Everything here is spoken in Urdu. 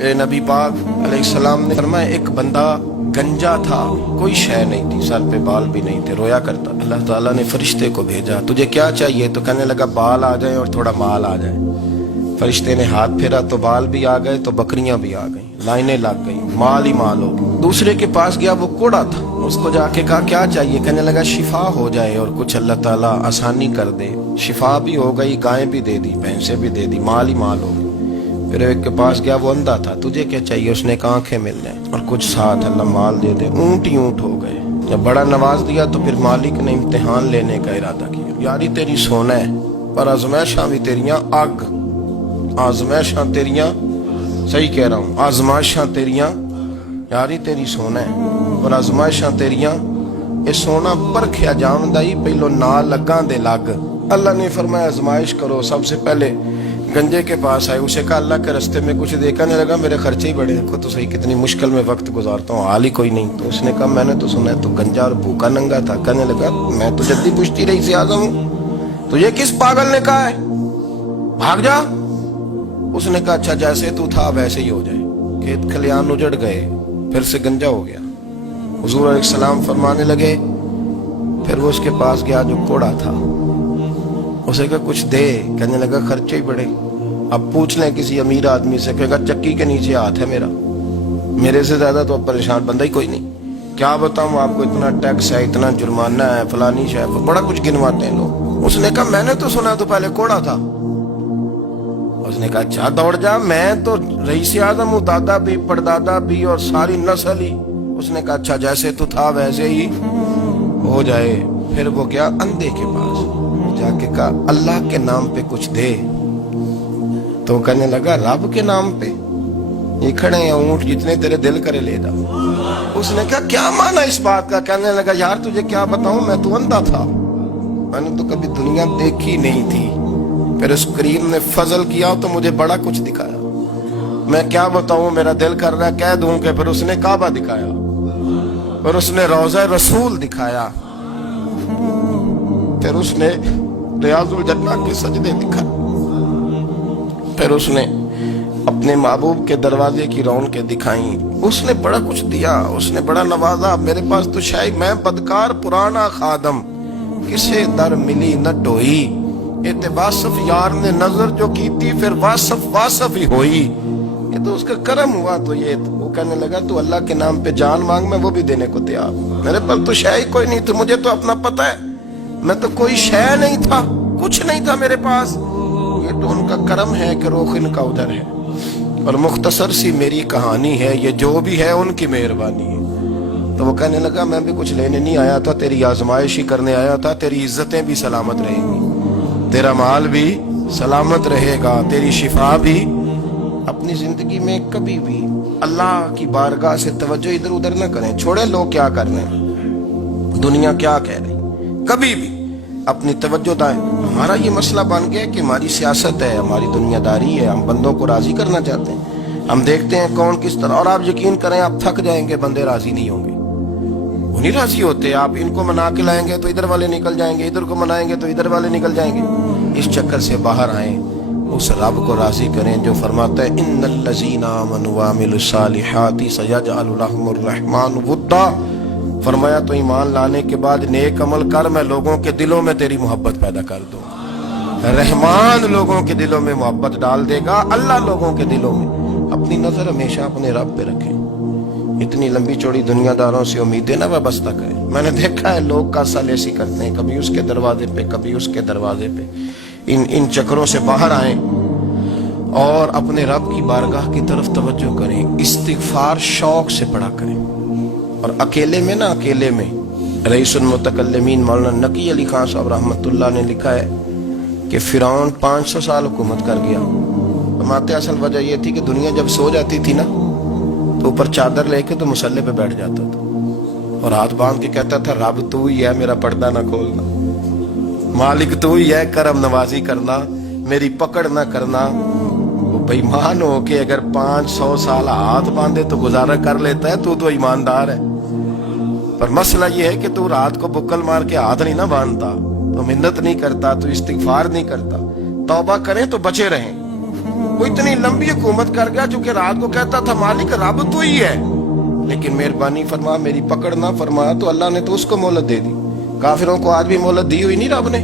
میرے نبی پاک علیہ السلام نے فرمایا ایک بندہ گنجا تھا، کوئی شے نہیں تھی، سر پہ بال بھی نہیں تھے، رویا کرتا. اللہ تعالیٰ نے فرشتے کو بھیجا، تجھے کیا چاہیے؟ تو کہنے لگا بال آ جائیں اور تھوڑا مال آ جائے. فرشتے نے ہاتھ پھیرا تو بال بھی آ گئے تو بکریاں بھی آ گئیں، لائنیں لگ گئیں، مال ہی مال ہو گئے. دوسرے کے پاس گیا، وہ کوڑا تھا، اس کو جا کے کہا کیا چاہیے؟ کہنے لگا شفا ہو جائے اور کچھ اللہ تعالیٰ آسانی کر دے. شفا بھی ہو گئی، گائیں بھی دے دی، بھینسیں بھی دے دی، مال ہی مال ہو گئی. پھر ایک کے پاس گیا، وہ اندھا تھا، تجھے کیا چاہیے؟ اس نے کہا آنکھیں مل جائیں اور کچھ ساتھ اللہ مال دے دے. اونٹ ہی اونٹ ہو گئے. جب بڑا نواز دیا تو پھر مالک نے امتحان لینے کا ارادہ کیا. یاری تیری سونا ہے پر آزمائشاں بھی تیریاں اگ، آزمائشاں تیریاں، صحیح کہہ رہا ہوں، آزمائشاں تیریاں، یاری تیری سونا ہے اور آزمائشاں تیریاں. یہ سونا پرکھیا جاندہ ہی پہلو نال لگاں دے لگ. اللہ نے فرمایا آزمائش کرو. سب سے پہلے گنجے کے پاس آئے، اسے کہا اللہ کے رستے میں کچھ دیکھا نہیں لگا، میرے خرچے ہی بڑے ہیں، خود تو صحیح کتنی مشکل میں وقت گزارتا ہوں، حال ہی کوئی نہیں. تو اس نے کہا میں نے تو سنا ہے تو گنجا اور بھوکا ننگا تھا. کہنے لگا میں تو جدی پشتی رہی سے اعظم ہوں، تجھے کس پاگل نے کہا ہے بھاگ جا؟ اس نے کہا اچھا جیسے تو تھا ویسے ہی ہو جائے. کھیت کھلیان اجڑ گئے، پھر سے گنجا ہو گیا. حضور علیہ السلام فرمانے لگے، پھر وہ اس کے پاس گیا جو کوڑا تھا، اسے کہا کچھ دے. کہنے لگا خرچے ہی بڑے. اب پوچھ لیں کسی امیر آدمی سے، کہے گا چکی کے نیچے ہاتھ ہے میرا، میرے سے زیادہ تو اب پریشان بندہ ہی کوئی نہیں. کیا بتاؤں آپ کو، اتنا ٹیکس ہے، اتنا جرمانہ ہے، فلانی شے، بڑا کچھ گنواتے ہیں لوگ. اس نے کہا میں نے تو سنا تو پہلے کوڑا تھا. اس نے کہا اچھا دوڑ جا، میں تو رئیس اعظم ہوں، دادا بھی پردادا بھی اور ساری نسل ہی. اس نے کہا اچھا جیسے تو تھا ویسے ہی ہو جائے. پھر وہ گیا اندھے کے پاس، جا کے کہا اللہ کے نام پہ کچھ دے. تو کہنے لگا رب کے نام پہ؟ یہ کھڑے ہیں اونٹ، جتنے تیرے دل کرے لے جا. اس نے کہا کیا معنی اس بات کا؟ کہنے لگا یار تجھے کیا بتاؤں، میں تو اندھا تھا، میں نے تو کبھی دنیا دیکھی نہیں تھی. پھر اس کریم نے فضل کیا تو مجھے بڑا کچھ دکھایا. میں کیا بتاؤں، میرا دل کر رہا ہے کہہ دوں کہ پھر اس نے کعبہ دکھایا، پھر اس نے روضہ رسول دکھایا، پھر اس نے ریاض الجنہ کے سجدے دکھائے، پھر اس نے اپنے محبوب کے دروازے کی رونقیں دکھائیں. اس نے بڑا کچھ دیا، اس نے بڑا نوازا. میرے پاس تو شاید میں بدکار پرانا خادم، کسے در ملی نہ ڈوئی. واصف یار نے نظر جو کی تھی پھر واصف ہی ہوئی. یہ تو اس کا کرم ہوا. تو یہ وہ کہنے لگا تو اللہ کے نام پہ جان مانگ، میں وہ بھی دینے کو تیار. میرے پاس تو شے ہی کوئی نہیں تھی، مجھے تو اپنا پتہ ہے، میں تو کوئی شے نہیں تھا، کچھ نہیں تھا میرے پاس. یہ تو ان کا کرم ہے کہ رخ ان کا ادھر ہے. اور مختصر سی میری کہانی ہے، یہ جو بھی ہے ان کی مہربانی ہے. تو وہ کہنے لگا میں بھی کچھ لینے نہیں آیا تھا، تیری آزمائش ہی کرنے آیا تھا. تیری عزتیں بھی سلامت رہیں گی، تیرا مال بھی سلامت رہے گا، تیری شفا بھی. اپنی زندگی میں کبھی بھی اللہ کی بارگاہ سے توجہ ادھر ادھر نہ کریں. چھوڑے لوگ کیا کر رہے ہیں، دنیا کیا کہہ رہی، کبھی بھی اپنی توجہ دائیں. ہمارا یہ مسئلہ بن گیا کہ ہماری سیاست ہے، ہماری دنیا داری ہے، ہم بندوں کو راضی کرنا چاہتے ہیں. ہم دیکھتے ہیں کون کس طرح، اور آپ یقین کریں آپ تھک جائیں گے، بندے راضی نہیں ہوں گے، وہ نہیں راضی ہوتے. آپ ان کو منا کے لائیں گے تو ادھر والے نکل جائیں گے، ادھر کو منائیں گے تو ادھر والے نکل جائیں گے. اس چکر سے باہر آئیں، اس رب کو راضی کریں جو فرماتا ہے ان الذین آمنوا وعملوا الصالحات سیجعل لهم الرحمن ودا. فرمایا تو ایمان لانے کے بعد نیک عمل کر، میں لوگوں کے دلوں میں تیری محبت پیدا کر دوں. رحمان لوگوں کے دلوں میں محبت ڈال دے گا. اللہ لوگوں کے دلوں میں. اپنی نظر ہمیشہ اپنے رب پہ رکھیں. اتنی لمبی چوڑی دنیا داروں سے امیدیں نہ وابستہ کریں. میں نے دیکھا ہے لوگ کا سال ایسی کرتے ہیں، کبھی اس کے دروازے پہ کبھی اس کے دروازے پہ. ان چکروں سے باہر آئیں اور اپنے رب کی بارگاہ کی طرف توجہ کریں. استغفار شوق سے پڑھا کریں. اور اکیلے میں اکیلے میں رئیس المتکلمین مولانا نقی علی خان صاحب رحمۃ اللہ نے لکھا ہے کہ فرعون 500 سال حکومت کر گیا. فرماتے اصل وجہ یہ تھی کہ دنیا جب سو جاتی تھی نا تو اوپر چادر لے کے تو مسلح پہ بیٹھ جاتا تھا اور ہاتھ باندھ کے کہتا تھا رب تو ہی ہے، میرا پردہ نہ کھولنا، مالک تو ہی ہے، کرم نوازی کرنا، میری پکڑ نہ کرنا. وہ بےمان ہو کے اگر 500 سال ہاتھ باندھے تو گزارا کر لیتا ہے، تو ایماندار ہے. پر مسئلہ یہ ہے کہ تو رات کو بکل مار کے ہاتھ نہیں نہ باندھتا، تو منت نہیں کرتا، تو استغفار نہیں کرتا. توبہ کریں تو بچے رہیں. وہ اتنی لمبی حکومت کر گیا جو کہ رات کو کہتا تھا مالک رب تو ہی ہے، لیکن مہربانی فرما میری پکڑ نہ فرما، تو اللہ نے تو اس کو مہلت دے دی۔ کافروں کو آج بھی مہلت دی ہوئی نہیں رب نے؟